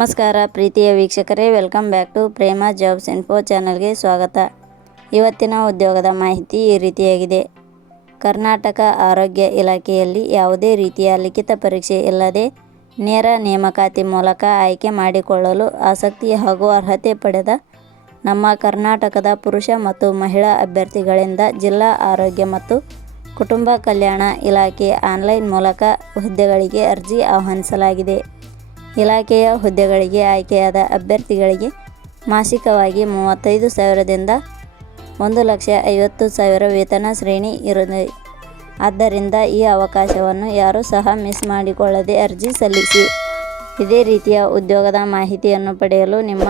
ನಮಸ್ಕಾರ ಪ್ರೀತಿಯ ವೀಕ್ಷಕರೇ, welcome back to Prema jobs info ಚಾನಲ್ಗೆ ಸ್ವಾಗತ. ಇವತ್ತಿನ ಉದ್ಯೋಗದ ಮಾಹಿತಿ ಈ ರೀತಿಯಾಗಿದೆ. ಕರ್ನಾಟಕ ಆರೋಗ್ಯ ಇಲಾಖೆಯಲ್ಲಿ ಯಾವುದೇ ರೀತಿಯ ಲಿಖಿತ ಪರೀಕ್ಷೆ ಇಲ್ಲದೆ ನೇರ ನೇಮಕಾತಿ ಮೂಲಕ ಆಯ್ಕೆ ಮಾಡಿಕೊಳ್ಳಲು ಆಸಕ್ತಿ ಹಾಗೂ ಅರ್ಹತೆ ಪಡೆದ ನಮ್ಮ ಕರ್ನಾಟಕದ ಪುರುಷ ಮತ್ತು ಮಹಿಳಾ ಅಭ್ಯರ್ಥಿಗಳಿಂದ ಜಿಲ್ಲಾ ಆರೋಗ್ಯ ಮತ್ತು ಕುಟುಂಬ ಕಲ್ಯಾಣ ಇಲಾಖೆ ಆನ್ಲೈನ್ ಮೂಲಕ ಹುದ್ದೆಗಳಿಗೆ ಅರ್ಜಿ ಆಹ್ವಾನಿಸಲಾಗಿದೆ. ಇಲಾಖೆಯ ಹುದ್ದೆಗಳಿಗೆ ಆಯ್ಕೆಯಾದ ಅಭ್ಯರ್ಥಿಗಳಿಗೆ ಮಾಸಿಕವಾಗಿ 35,000ದಿಂದ 1,50,000 ವೇತನ ಶ್ರೇಣಿ ಇರುತ್ತದೆ. ಆದ್ದರಿಂದ ಈ ಅವಕಾಶವನ್ನು ಯಾರೂ ಸಹ ಮಿಸ್ ಮಾಡಿಕೊಳ್ಳದೆ ಅರ್ಜಿ ಸಲ್ಲಿಸಿ. ಇದೇ ರೀತಿಯ ಉದ್ಯೋಗದ ಮಾಹಿತಿಯನ್ನು ಪಡೆಯಲು ನಿಮ್ಮ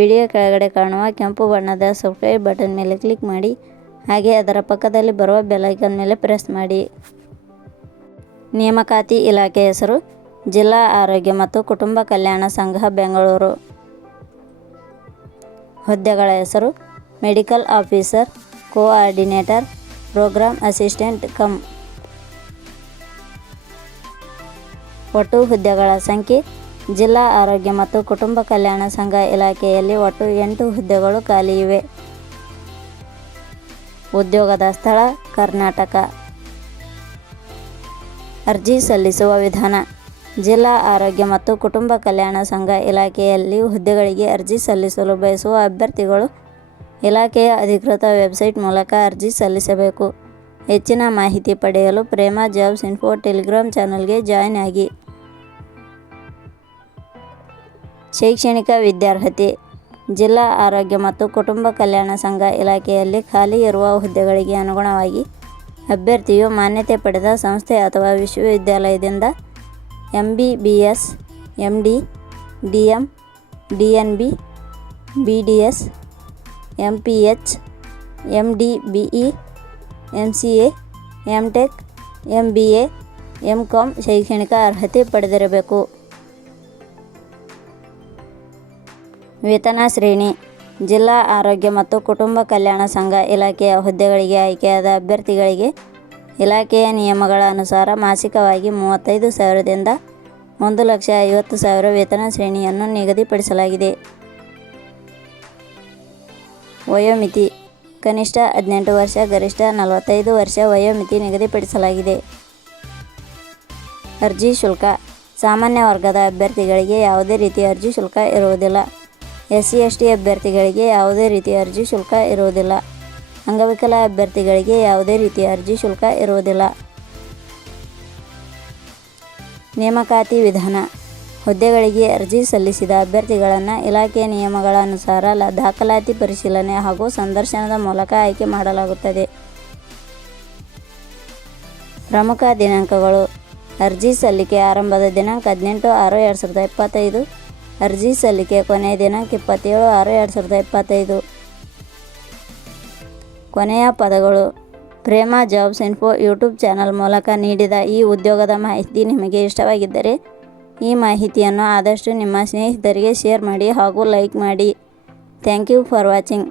ವಿಡಿಯೋ ಕೆಳಗಡೆ ಕಾಣುವ ಕೆಂಪು ಬಣ್ಣದ ಸಬ್ಸ್ಕ್ರೈಬ್ ಬಟನ್ ಮೇಲೆ ಕ್ಲಿಕ್ ಮಾಡಿ, ಹಾಗೆ ಅದರ ಪಕ್ಕದಲ್ಲಿ ಬರುವ ಬೆಲ್ ಐಕಾನ್ ಮೇಲೆ ಪ್ರೆಸ್ ಮಾಡಿ. ನೇಮಕಾತಿ ಇಲಾಖೆ ಹೆಸರು ಜಿಲ್ಲಾ ಆರೋಗ್ಯ ಮತ್ತು ಕುಟುಂಬ ಕಲ್ಯಾಣ ಸಂಘ ಬೆಂಗಳೂರು. ಹುದ್ದೆಗಳ ಹೆಸರು medical officer, coordinator, program assistant cum. ಒಟ್ಟು ಹುದ್ದೆಗಳ ಸಂಖ್ಯೆ ಜಿಲ್ಲಾ ಆರೋಗ್ಯ ಮತ್ತು ಕುಟುಂಬ ಕಲ್ಯಾಣ ಸಂಘ ಇಲಾಖೆಯಲ್ಲಿ ಒಟ್ಟು 8 ಹುದ್ದೆಗಳು ಖಾಲಿ ಇವೆ. ಉದ್ಯೋಗದ ಸ್ಥಳ ಕರ್ನಾಟಕ. ಅರ್ಜಿ ಸಲ್ಲಿಸುವ ವಿಧಾನ. ಜಿಲ್ಲಾ ಆರೋಗ್ಯ ಮತ್ತು ಕುಟುಂಬ ಕಲ್ಯಾಣ ಸಂಘ ಇಲಾಖೆಯಲ್ಲಿ ಹುದ್ದೆಗಳಿಗೆ ಅರ್ಜಿ ಸಲ್ಲಿಸಲು ಬಯಸುವ ಅಭ್ಯರ್ಥಿಗಳು ಇಲಾಖೆಯ ಅಧಿಕೃತ ವೆಬ್ಸೈಟ್ ಮೂಲಕ ಅರ್ಜಿ ಸಲ್ಲಿಸಬೇಕು. ಹೆಚ್ಚಿನ ಮಾಹಿತಿ ಪಡೆಯಲು ಪ್ರೇಮ ಜಾಬ್ಸ್ ಇನ್ಫೋ ಟೆಲಿಗ್ರಾಮ್ ಚಾನಲ್ಗೆ ಜಾಯ್ನ್ ಆಗಿ. ಶೈಕ್ಷಣಿಕ ವಿದ್ಯಾರ್ಹತೆ. ಜಿಲ್ಲಾ ಆರೋಗ್ಯ ಮತ್ತು ಕುಟುಂಬ ಕಲ್ಯಾಣ ಸಂಘ ಇಲಾಖೆಯಲ್ಲಿ ಖಾಲಿ ಇರುವ ಹುದ್ದೆಗಳಿಗೆ ಅನುಗುಣವಾಗಿ ಅಭ್ಯರ್ಥಿಯು ಮಾನ್ಯತೆ ಪಡೆದ ಸಂಸ್ಥೆ ಅಥವಾ ವಿಶ್ವವಿದ್ಯಾಲಯದಿಂದ MBBS, MD, DM, DNB, BDS, MPH, MD, BE, MCA, MTech, MBA, MCom ಶೈಕ್ಷಣಿಕ ಅರ್ಹತೆ ಪಡೆದಿರಬೇಕು. ವೇತನ ಶ್ರೇಣಿ. ಜಿಲ್ಲಾ ಆರೋಗ್ಯ ಮತ್ತು ಕುಟುಂಬ ಕಲ್ಯಾಣ ಸಂಘ ಇಲಾಖೆಯ ಹುದ್ದೆಗಳಿಗೆ ಆಯ್ಕೆಯಾದ ಅಭ್ಯರ್ಥಿಗಳಿಗೆ ಇಲಾಖೆಯ ನಿಯಮಗಳ ಅನುಸಾರ ಮಾಸಿಕವಾಗಿ 35,000ದಿಂದ 1,50,000 ವೇತನ ಶ್ರೇಣಿಯನ್ನು ನಿಗದಿಪಡಿಸಲಾಗಿದೆ. ವಯೋಮಿತಿ. ಕನಿಷ್ಠ 18 ವರ್ಷ, ಗರಿಷ್ಠ 45 ವರ್ಷ ವಯೋಮಿತಿ ನಿಗದಿಪಡಿಸಲಾಗಿದೆ. ಅರ್ಜಿ ಶುಲ್ಕ. ಸಾಮಾನ್ಯ ವರ್ಗದ ಅಭ್ಯರ್ಥಿಗಳಿಗೆ ಯಾವುದೇ ರೀತಿಯ ಅರ್ಜಿ ಶುಲ್ಕ ಇರುವುದಿಲ್ಲ. SC/ST ಅಭ್ಯರ್ಥಿಗಳಿಗೆ ಯಾವುದೇ ರೀತಿಯ ಅರ್ಜಿ ಶುಲ್ಕ ಇರುವುದಿಲ್ಲ. ಅಂಗವಿಕಲ ಅಭ್ಯರ್ಥಿಗಳಿಗೆ ಯಾವುದೇ ರೀತಿಯ ಅರ್ಜಿ ಶುಲ್ಕ ಇರುವುದಿಲ್ಲ. ನೇಮಕಾತಿ ವಿಧಾನ. ಹುದ್ದೆಗಳಿಗೆ ಅರ್ಜಿ ಸಲ್ಲಿಸಿದ ಅಭ್ಯರ್ಥಿಗಳನ್ನು ಇಲಾಖೆಯ ನಿಯಮಗಳ ಅನುಸಾರ ದಾಖಲಾತಿ ಪರಿಶೀಲನೆ ಹಾಗೂ ಸಂದರ್ಶನದ ಮೂಲಕ ಆಯ್ಕೆ ಮಾಡಲಾಗುತ್ತದೆ. ಪ್ರಮುಖ ದಿನಾಂಕಗಳು. ಅರ್ಜಿ ಸಲ್ಲಿಕೆ ಆರಂಭದ ದಿನಾಂಕ 18/6/2025. ಅರ್ಜಿ ಸಲ್ಲಿಕೆ ಕೊನೆಯ ದಿನಾಂಕ 27/6/2025. ಕೊನೆಯ ಪದಗಳು. ಪ್ರೇಮ ಜಾಬ್ಸ್ ಇನ್ಫೋ ಯೂಟ್ಯೂಬ್ ಚಾನಲ್ ಮೂಲಕ ನೀಡಿದ ಈ ಉದ್ಯೋಗದ ಮಾಹಿತಿ ನಿಮಗೆ ಇಷ್ಟವಾಗಿದ್ದರೆ ಈ ಮಾಹಿತಿಯನ್ನು ಆದಷ್ಟು ನಿಮ್ಮ ಸ್ನೇಹಿತರಿಗೆ ಶೇರ್ ಮಾಡಿ ಹಾಗೂ ಲೈಕ್ ಮಾಡಿ. Thank you for watching.